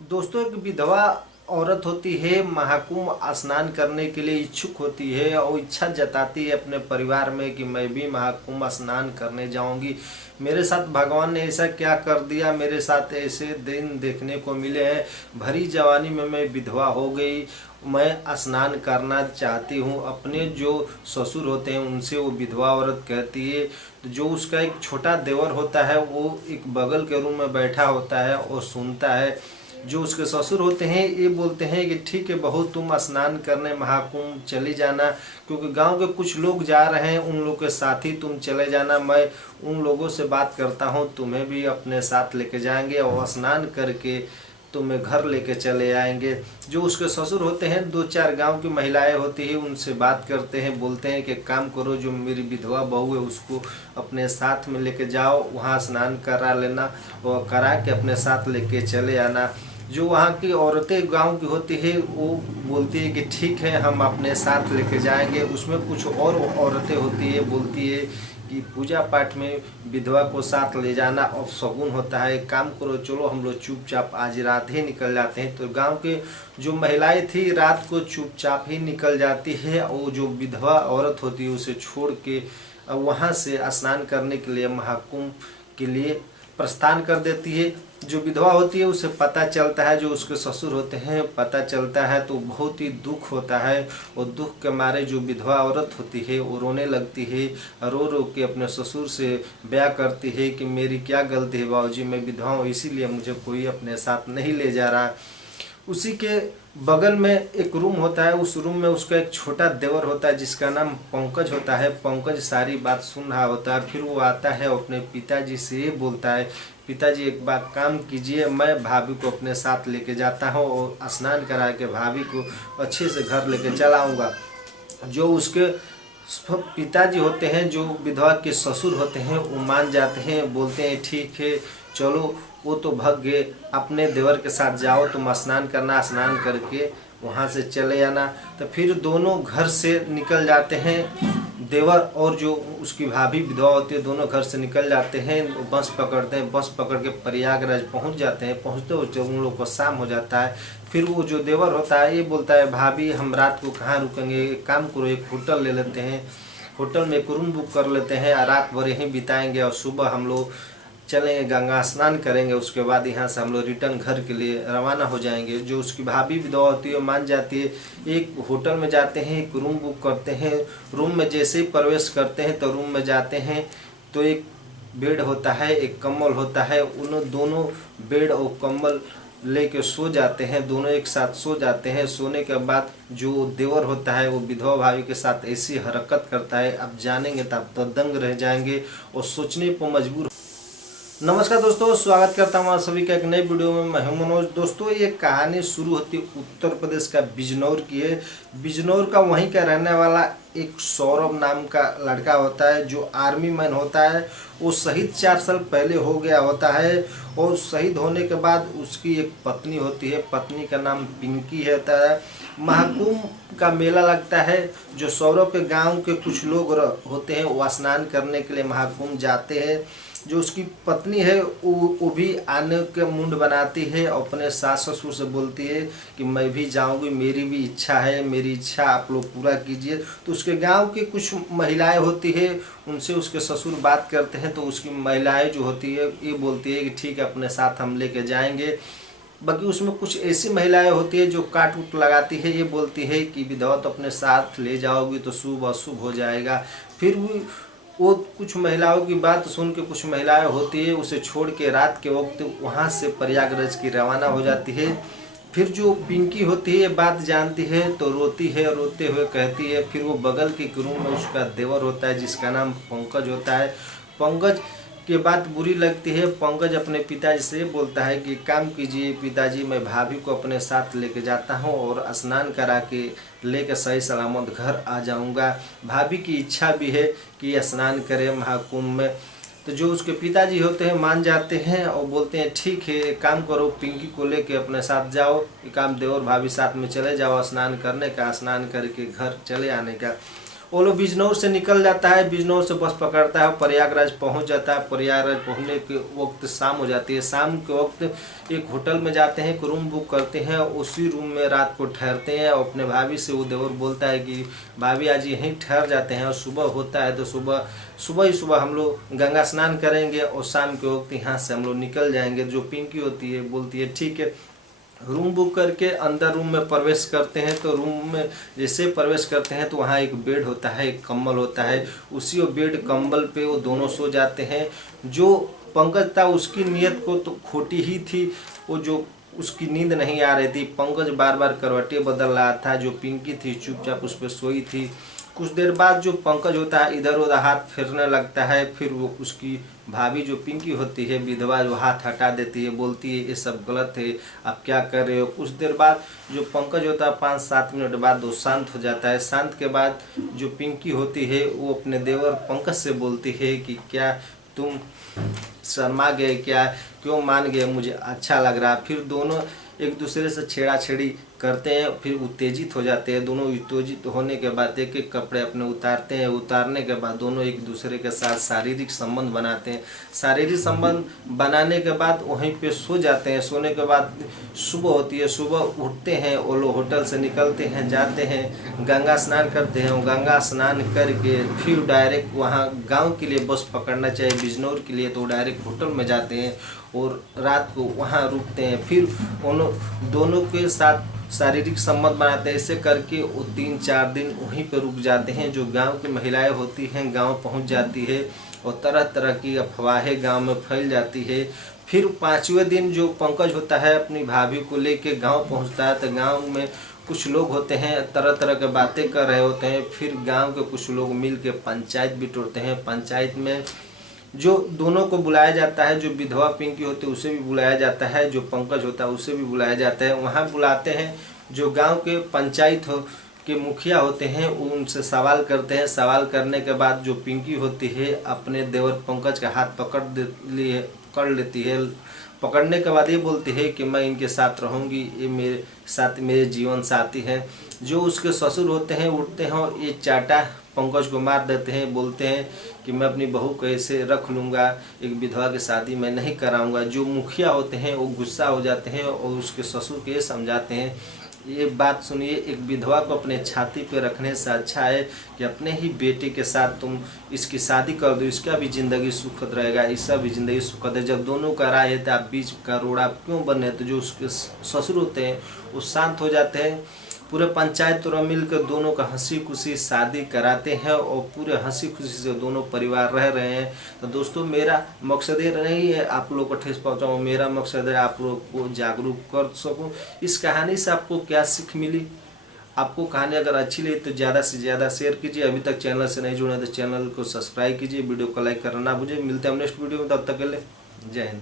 दोस्तों, एक विधवा औरत होती है, महाकुंभ स्नान करने के लिए इच्छुक होती है और इच्छा जताती है अपने परिवार में कि मैं भी महाकुंभ स्नान करने जाऊंगी। मेरे साथ भगवान ने ऐसा क्या कर दिया, मेरे साथ ऐसे दिन देखने को मिले हैं। भरी जवानी में मैं विधवा हो गई, मैं स्नान करना चाहती हूँ। अपने जो ससुर होते हैं उनसे वो विधवा औरत कहती है। तो जो उसका एक छोटा देवर होता है वो एक बगल के रूम में बैठा होता है और सुनता है। जो उसके ससुर होते हैं ये बोलते हैं कि ठीक है बहू, तुम स्नान करने महाकुंभ चली जाना, क्योंकि गांव के कुछ लोग जा रहे हैं, उन लोगों के साथ ही तुम चले जाना। मैं उन लोगों से बात करता हूँ, तुम्हें भी अपने साथ लेके जाएंगे और स्नान करके तुम्हें घर लेके चले आएंगे। जो उसके ससुर होते हैं, दो चार गांव की महिलाएं होती है, उनसे बात करते हैं, बोलते हैं कि काम करो, जो मेरी विधवा बहू है उसको अपने साथ में लेके जाओ, वहाँ स्नान करा लेना और करा के अपने साथ लेके चले आना। जो वहाँ की औरतें गांव की होती है वो बोलती है कि ठीक है हम अपने साथ लेके जाएंगे। उसमें कुछ और औरतें होती है, बोलती है कि पूजा पाठ में विधवा को साथ ले जाना और शगुन होता है, काम करो, चलो हम लोग चुपचाप आज रात ही निकल जाते हैं। तो गांव के जो महिलाएं थी रात को चुपचाप ही निकल जाती है और जो विधवा औरत होती है उसे छोड़ के वहाँ से स्नान करने के लिए महाकुंभ के लिए प्रस्थान कर देती है। जो विधवा होती है उसे पता चलता है, जो उसके ससुर होते हैं पता चलता है, तो बहुत ही दुख होता है। और दुख के मारे जो विधवा औरत होती है वो रोने लगती है, रो रो के अपने ससुर से ब्याह करती है कि मेरी क्या गलती है बाबूजी, मैं विधवा हूँ इसीलिए मुझे कोई अपने साथ नहीं ले जा रहा। उसी के बगल में एक रूम होता है, उस रूम में उसका एक छोटा देवर होता है जिसका नाम पंकज होता है। पंकज सारी बात सुन रहा होता है। फिर वो आता है अपने पिताजी से ये बोलता है, पिताजी एक बार काम कीजिए, मैं भाभी को अपने साथ लेके जाता हूँ और स्नान करा के भाभी को अच्छे से घर लेके चला आऊँगा। जो उसके पिताजी होते हैं, जो विधवा के ससुर होते हैं, वो मान जाते हैं, बोलते हैं ठीक है चलो, वो तो भग गए, अपने देवर के साथ जाओ, तुम स्नान करना, स्नान करके वहाँ से चले आना। तो फिर दोनों घर से निकल जाते हैं। देवर और जो उसकी भाभी विधवा होती है दोनों घर से निकल जाते हैं, बस पकड़ते हैं, बस पकड़ के प्रयागराज पहुँच जाते हैं। पहुँचते हुए उन लोग को शाम हो जाता है। फिर वो जो देवर होता है ये बोलता है, भाभी हम रात को कहाँ रुकेंगे, एक काम करो एक होटल ले लेते हैं, होटल में एक रूम बुक कर लेते हैं, रात भर यहीं बिताएंगे और सुबह हम लोग चलेंगे, गंगा स्नान करेंगे, उसके बाद यहाँ से हम लोग रिटर्न घर के लिए रवाना हो जाएंगे। जो उसकी भाभी विधवा होती है मान जाती है। एक होटल में जाते हैं, एक रूम बुक करते हैं। रूम में जैसे ही प्रवेश करते हैं तो रूम में जाते हैं तो एक बेड होता है, एक कम्बल होता है। उन दोनों बेड और कम्बल लेके सो जाते हैं, दोनों एक साथ सो जाते हैं। सोने के बाद जो देवर होता है वो विधवा भाभी के साथ ऐसी हरकत करता है, अब जानेंगे तब तो दंग रह जाएंगे और सोचने पर मजबूर। नमस्कार दोस्तों, स्वागत करता हूँ आप सभी का एक नई वीडियो में। मैं हूं मनोज। दोस्तों, ये कहानी शुरू होती है उत्तर प्रदेश का बिजनौर की है। बिजनौर का वहीं का रहने वाला एक सौरभ नाम का लड़का होता है जो आर्मी मैन होता है। वो शहीद 4 साल पहले हो गया होता है और शहीद होने के बाद उसकी एक पत्नी होती है, पत्नी का नाम पिंकी होता है। महाकुंभ का मेला लगता है, जो सौरभ के गाँव के कुछ लोग होते हैं वो स्नान करने के लिए महाकुंभ जाते हैं। जो उसकी पत्नी है वो भी आने के मुंड बनाती है, अपने सास ससुर से बोलती है कि मैं भी जाऊंगी, मेरी भी इच्छा है, मेरी इच्छा आप लोग पूरा कीजिए। तो उसके गांव की कुछ महिलाएं होती है, उनसे उसके ससुर बात करते हैं। तो उसकी महिलाएं जो होती है ये बोलती है कि ठीक है अपने साथ हम लेके जाएंगे। बाकी उसमें कुछ ऐसी महिलाएं होती है जो काट उट लगाती है, ये बोलती है कि विधवा तो अपने साथ ले जाओगी तो शुभ अशुभ हो जाएगा। फिर वो कुछ महिलाओं की बात सुन के कुछ महिलाएं होती है उसे छोड़ के रात के वक्त वहाँ से प्रयागराज की रवाना हो जाती है। फिर जो पिंकी होती है ये बात जानती है तो रोती है, रोते हुए कहती है। फिर वो बगल के रूम में उसका देवर होता है जिसका नाम पंकज होता है। पंकज की बात बुरी लगती है। पंकज अपने पिताजी से बोलता है कि काम कीजिए पिताजी, मैं भाभी को अपने साथ लेके जाता हूँ और स्नान करा के लेके सही सलामत घर आ जाऊँगा। भाभी की इच्छा भी है कि स्नान करे महाकुंभ में। तो जो उसके पिताजी होते हैं मान जाते हैं और बोलते हैं ठीक है काम करो, पिंकी को लेके अपने साथ जाओ, ये काम देवर भाभी साथ में चले जाओ स्नान करने का, स्नान करके घर चले आने का। वो लोग बिजनौर से निकल जाता है, बिजनौर से बस पकड़ता है, प्रयागराज पहुंच जाता है। प्रयागराज पहुंचने के वक्त शाम हो जाती है। शाम के वक्त एक होटल में जाते हैं, एक रूम बुक करते हैं, उसी रूम में रात को ठहरते हैं। और अपने भाभी से वो देवर बोलता है कि भाभी आज यहीं ठहर जाते हैं, और सुबह होता है तो सुबह हम लोग गंगा स्नान करेंगे और शाम के वक्त यहाँ से हम लोग निकल जाएंगे। जो पिंकी होती है बोलती है ठीक है। रूम बुक करके अंदर रूम में प्रवेश करते हैं, तो रूम में जैसे प्रवेश करते हैं तो वहाँ एक बेड होता है, एक कंबल होता है। उसी बेड कंबल पे वो दोनों सो जाते हैं। जो पंकज था उसकी नीयत को तो खोटी ही थी, वो जो उसकी नींद नहीं आ रही थी। पंकज बार बार करवटें बदल रहा था। जो पिंकी थी चुपचाप उस पर सोई थी। कुछ देर बाद जो पंकज होता है इधर उधर हाथ फेरने लगता है। फिर वो उसकी भाभी जो पिंकी होती है विधवा, जो हाथ हटा देती है, बोलती है ये सब गलत है, आप क्या कर रहे हो। कुछ देर बाद जो पंकज होता है 5-7 मिनट बाद वो शांत हो जाता है। शांत के बाद जो पिंकी होती है वो अपने देवर पंकज से बोलती है कि क्या तुम शर्मा गए, क्या क्यों मान गए, मुझे अच्छा लग रहा। फिर दोनों एक दूसरे से छेड़ा-छेड़ी करते हैं, फिर उत्तेजित हो जाते हैं। दोनों उत्तेजित होने के बाद एक एक कपड़े अपने उतारते हैं। उतारने के बाद दोनों एक दूसरे के साथ शारीरिक संबंध बनाते हैं। शारीरिक संबंध बनाने के बाद वहीं पे सो जाते हैं। सोने के बाद सुबह होती है, सुबह उठते हैं, वो लोग होटल से निकलते हैं, जाते हैं, गंगा स्नान करते हैं। गंगा स्नान करके फिर डायरेक्ट वहाँ गाँव के लिए बस पकड़ना चाहिए बिजनौर के लिए, तो डायरेक्ट होटल में जाते हैं और रात को वहाँ रुकते हैं। फिर उन दोनों के साथ शारीरिक संबंध बनाते हैं। ऐसे करके वो 3-4 दिन वहीं पर रुक जाते हैं। जो गांव की महिलाएं होती हैं गांव पहुंच जाती है और तरह तरह की अफवाहें गांव में फैल जाती है। फिर 5वें दिन जो पंकज होता है अपनी भाभी को लेके गांव पहुंचता है, तो गांव में कुछ लोग होते हैं तरह तरह के बातें कर रहे होते हैं। फिर गाँव के कुछ लोग मिल के पंचायत बिठोरते हैं। पंचायत में जो दोनों को बुलाया जाता है, जो विधवा पिंकी होती है उसे भी बुलाया जाता है, जो पंकज होता है उसे भी बुलाया जाता है। वहाँ बुलाते हैं, जो गांव के पंचायत के मुखिया होते हैं उनसे सवाल करते हैं। सवाल करने के बाद जो पिंकी होती है अपने देवर पंकज का हाथ पकड़ लेती है। पकड़ने के बाद ये बोलती है कि मैं इनके साथ रहूँगी, ये मेरे साथ मेरे जीवन साथी हैं। जो उसके ससुर होते हैं उठते हैं और ये चाटा पंकज को मार देते हैं। बोलते हैं कि मैं अपनी बहू को ऐसे रख लूँगा, एक विधवा की शादी मैं नहीं कराऊँगा। जो मुखिया होते हैं वो गुस्सा हो जाते हैं और उसके ससुर को ये समझाते हैं, ये बात सुनिए, एक विधवा को अपने छाती पे रखने से अच्छा है कि अपने ही बेटे के साथ तुम इसकी शादी कर दो, इसका भी ज़िंदगी सुखद रहेगा, इसका भी ज़िंदगी सुखद है। जब दोनों का राय है तो आप बीच का रोड़ा क्यों बने। तो जो उसके ससुर होते हैं वो शांत हो जाते हैं। पूरे पंचायत तोरा मिलकर दोनों का हंसी खुशी शादी कराते हैं और पूरे हंसी खुशी से दोनों परिवार रह रहे हैं। तो दोस्तों मेरा मकसद ये नहीं है आप लोग को ठेस पहुँचाऊँ, मेरा मकसद है आप लोग को जागरूक कर सकूँ। इस कहानी से आपको क्या सीख मिली, आपको कहानी अगर अच्छी लगी तो ज़्यादा से ज़्यादा शेयर कीजिए। अभी तक चैनल से नहीं जुड़े तो चैनल को सब्सक्राइब कीजिए, वीडियो को लाइक करना ना भूलिए। मिलते हैं हम नेक्स्ट वीडियो में, तब तक के लिए जय हिंद।